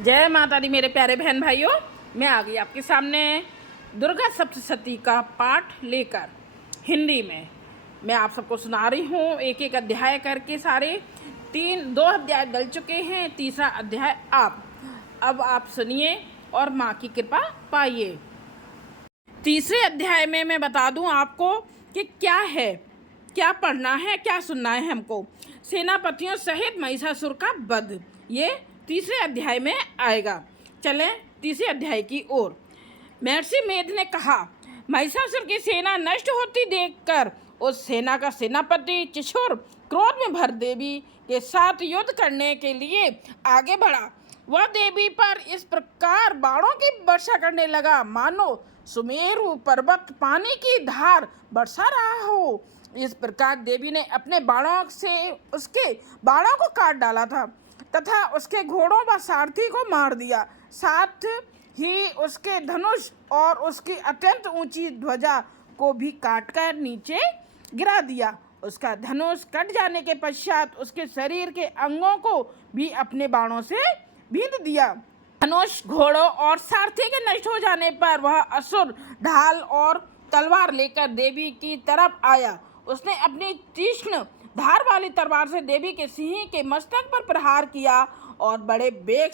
जय माता दी मेरे प्यारे बहन भाइयों, मैं आ गई आपके सामने दुर्गा सप्तशती का पाठ लेकर हिंदी में। मैं आप सबको सुना रही हूँ एक एक अध्याय करके। सारे दो अध्याय डल चुके हैं, तीसरा अध्याय अब आप सुनिए और माँ की कृपा पाइए। तीसरे अध्याय में मैं बता दूं आपको कि क्या है, क्या पढ़ना है, क्या सुनना है हमको। सेनापतियों सहित महिषासुर का वध, ये तीसरे अध्याय में आएगा। चलें तीसरे अध्याय की ओर। महर्षि मेध ने कहा, महिषासुर की सेना नष्ट होती देखकर उस सेना का सेनापति चिछोर क्रोध में भर देवी के साथ युद्ध करने के लिए आगे बढ़ा। वह देवी पर इस प्रकार बाणों की वर्षा करने लगा मानो सुमेरु पर्वत पानी की धार बरसा रहा हो। इस प्रकार देवी ने अपने बाणों से उसके बाणों को काट डाला था तथा उसके घोड़ों व सारथी को मार दिया। साथ ही उसके धनुष और उसकी अत्यंत ऊंची ध्वजा को भी काटकर नीचे गिरा दिया। उसका धनुष कट जाने के पश्चात उसके शरीर के अंगों को भी अपने बाणों से बींध दिया। धनुष, घोड़ों और सारथी के नष्ट हो जाने पर वह असुर ढाल और तलवार लेकर देवी की तरफ आया। उसने अपनी तीक्ष्ण धार वाली तलवार से देवी के सिंह के मस्तक पर प्रहार किया और बड़े वेग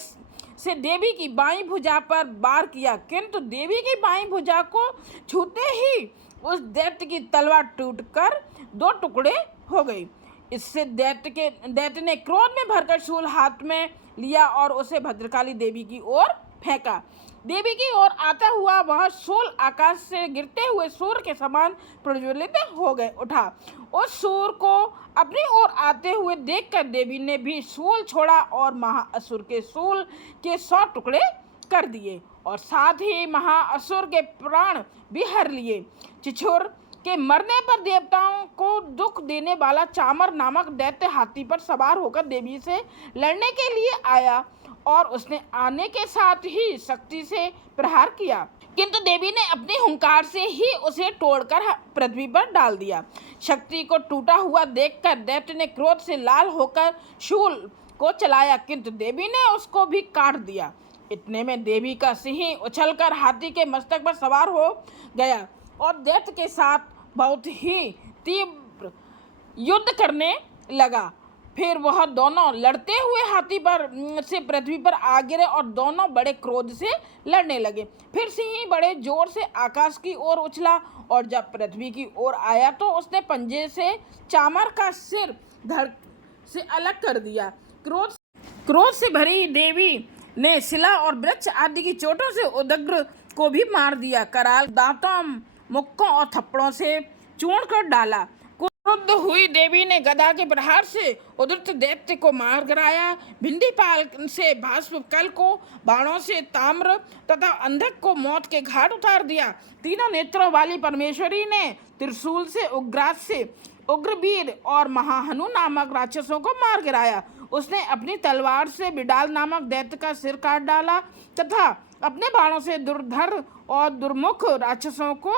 से देवी की बाईं भुजा पर वार किया, किंतु देवी की बाईं भुजा को छूते ही उस दैत्य की तलवार टूटकर दो टुकड़े हो गई। इससे दैत्य ने क्रोध में भरकर शूल हाथ में लिया और उसे भद्रकाली देवी की ओर फेंका। देवी की ओर आता हुआ वह शूल आकाश से गिरते हुए सूर्य के समान प्रज्वलित हो गए उठा। उस सूर्य को अपनी ओर आते हुए देखकर देवी ने भी शूल छोड़ा और महाअसुर के शूल के 100 टुकड़े कर दिए और साथ ही महाअसुर के प्राण भी हर लिए। चिछोर के मरने पर देवताओं को दुख देने वाला चामर नामक दैत्य हाथी पर सवार होकर देवी से लड़ने के लिए आया और उसने आने के साथ ही शक्ति से प्रहार किया, किंतु देवी ने अपने हुंकार से ही उसे तोड़कर पृथ्वी पर डाल दिया। शक्ति को टूटा हुआ देखकर दैत्य ने क्रोध से लाल होकर शूल को चलाया, किंतु देवी ने उसको भी काट दिया। इतने में देवी का सिंह उछलकर हाथी के मस्तक पर सवार हो गया और दैत्य के साथ बहुत ही तीव्र युद्ध करने लगा। फिर वह दोनों लड़ते हुए हाथी पर से पृथ्वी पर आ गिरे और दोनों बड़े क्रोध से लड़ने लगे। फिर सिंह बड़े जोर से आकाश की ओर उछला और जब पृथ्वी की ओर आया तो उसने पंजे से चामर का सिर धड़ से अलग कर दिया। क्रोध से भरी देवी ने शिला और वृक्ष आदि की चोटों से उदग्र को भी मार दिया। कराल दांतों, मुक्कों और थप्पड़ों से चूर्ण कर डाला। क्रुद्ध हुई देवी ने गदा के प्रहार से उद्धत दैत्य को मार गिराया। भिंडीपाल से भास्व कल को, बाणों से ताम्र तथा अंधक को मौत के घाट उतार दिया। तीनों नेत्रों वाली परमेश्वरी ने त्रिशूल से उग्रास से उग्रवीर और महाहनु नामक राक्षसों को मार गिराया। उसने अपनी तलवार से बिडाल नामक दैत्य का सिर काट डाला तथा अपने बाणों से दुर्धर और दुर्मुख राक्षसों को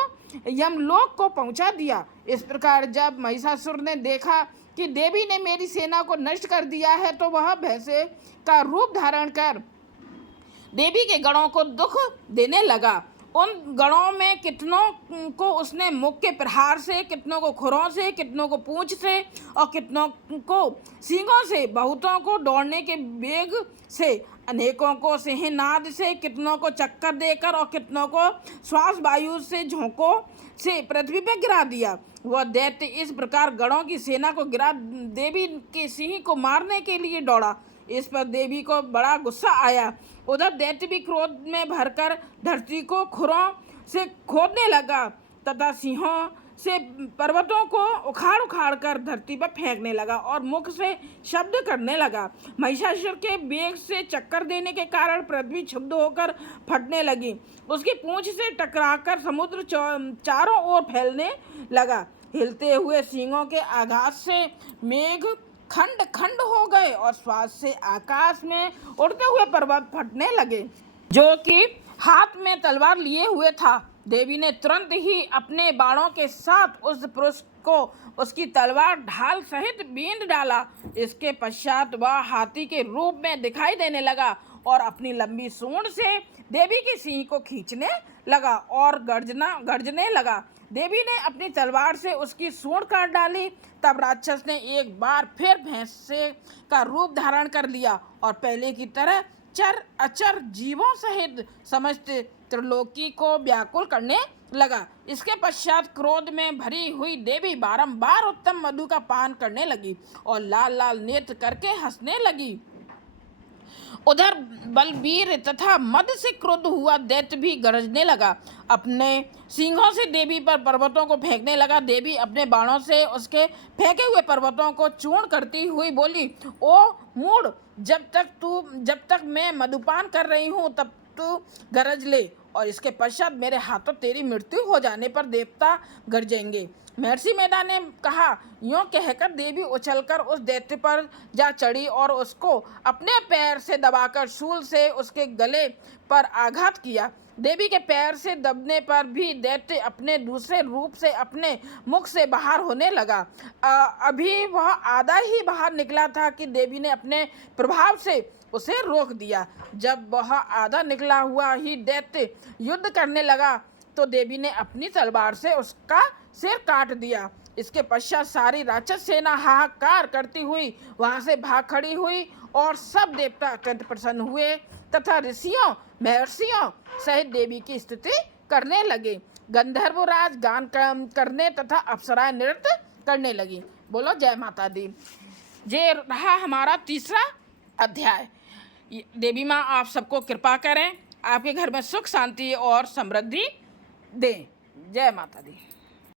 यमलोक को पहुंचा दिया। इस प्रकार जब महिषासुर ने देखा कि देवी ने मेरी सेना को नष्ट कर दिया है तो वह भैंसे का रूप धारण कर देवी के गणों को दुख देने लगा। उन गणों में कितनों को उसने मुख के प्रहार से, कितनों को खुरों से, कितनों को पूंछ से और कितनों को सींगों से, बहुतों को दौड़ने के वेग से, अनेकों को सिंहनाद से, कितनों को चक्कर देकर और कितनों को श्वास वायु से झोंकों से पृथ्वी पर गिरा दिया। वह दैत्य इस प्रकार गणों की सेना को गिरा देवी के सिंह को मारने के लिए दौड़ा। इस पर देवी को बड़ा गुस्सा आया। उधर दैत्य भी क्रोध में भरकर धरती को खुरों से खोदने लगा तथा सिंहों से पर्वतों को उखाड़ उखाड़ कर धरती पर फेंकने लगा और मुख से शब्द करने लगा। महिषासुर के वेग से चक्कर देने के कारण पृथ्वी क्षुब्ध होकर फटने लगी। उसकी पूंछ से टकराकर समुद्र चारों ओर फैलने लगा। हिलते हुए सींगों के आघात से मेघ खंड खंड हो गए और श्वास से आकाश में उड़ते हुए पर्वत फटने लगे। जो कि हाथ में तलवार लिए हुए था, देवी ने तुरंत ही अपने बाणों के साथ उस पुरुष को उसकी तलवार ढाल सहित बींध डाला। इसके पश्चात वह हाथी के रूप में दिखाई देने लगा और अपनी लंबी सूंड से देवी की सींग को खींचने लगा और गर्जने लगा। देवी ने अपनी तलवार से उसकी सूंड काट डाली। तब राक्षस ने एक बार फिर भैंसे का रूप धारण कर लिया और पहले की तरह चर अचर जीवों सहित समस्त त्रिलोकी को व्याकुल करने लगा। इसके पश्चात क्रोध में भरी हुई देवी बारंबार उत्तम मधु का पान करने लगी और लाल लाल नेत्र करके हंसने लगी। उधर बलबीर तथा मद से क्रुद्ध हुआ दैत्य भी गरजने लगा, अपने सींगों से देवी पर पर्वतों को फेंकने लगा। देवी अपने बाणों से उसके फेंके हुए पर्वतों को चूर्ण करती हुई बोली, ओ मूढ़, जब तक मैं मधुपान कर रही हूँ तब तू गरज ले, और इसके पश्चात मेरे हाथों तेरी मृत्यु हो जाने पर देवता गरजेंगे। महर्षि मेधा ने कहा। यूँ कहकर देवी उछलकर उस दैत्य पर जा चढ़ी और उसको अपने पैर से दबाकर शूल से उसके गले पर आघात किया। देवी के पैर से दबने पर भी दैत्य अपने दूसरे रूप से अपने मुख से बाहर होने लगा। अभी वह आधा ही बाहर निकला था कि देवी ने अपने प्रभाव से उसे रोक दिया। जब वह आधा निकला हुआ ही दैत्य युद्ध करने लगा तो देवी ने अपनी तलवार से उसका सिर काट दिया। इसके पश्चात सारी राक्षस सेना हाहाकार करती हुई वहां से भाग खड़ी हुई और सब देवता अत्यंत प्रसन्न हुए तथा ऋषियों महर्षियों सहित देवी की स्तुति करने लगे। गंधर्वराज गान करने तथा अप्सराएं नृत्य करने लगी। बोलो जय माता दी। ये रहा हमारा तीसरा अध्याय। देवी माँ आप सबको कृपा करें, आपके घर में सुख शांति और समृद्धि दें। जय माता दी।